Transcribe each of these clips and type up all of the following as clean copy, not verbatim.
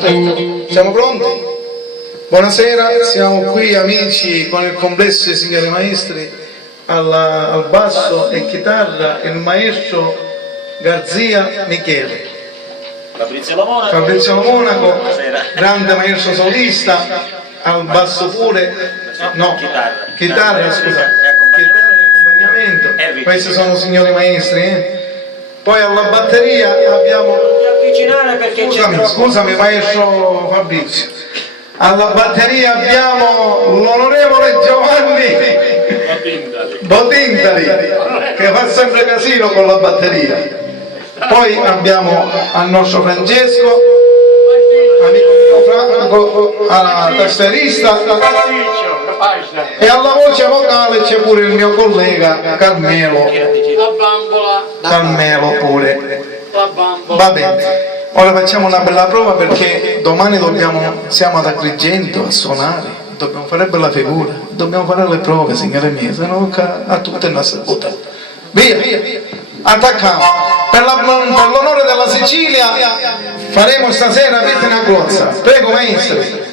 Aspetta, siamo pronti? Buonasera, siamo qui amici con il complesso dei signori maestri, al basso e chitarra il maestro Garzia Michele. Fabrizio Monaco, grande maestro solista, al basso pure, no, chitarra, scusa, chitarra e accompagnamento, questi sono signori maestri, Poi alla batteria abbiamo, scusami maestro Fabrizio, alla batteria abbiamo l'onorevole Giovanni Botindari, che fa sempre casino con la batteria. Poi abbiamo al nostro Francesco, amico mio Franco, alla tastierista, e alla voce vocale c'è pure il mio collega Carmelo. Carmelo pure. Va bene. Ora facciamo una bella prova perché domani siamo ad Agrigento a suonare, dobbiamo fare bella figura, dobbiamo fare le prove, signore mie, se no a tutte le nostre puttane. Via, attacchiamo. Per l'onore della Sicilia faremo stasera vita una cozza. Prego maestro.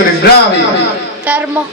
essere bravi. Fermo.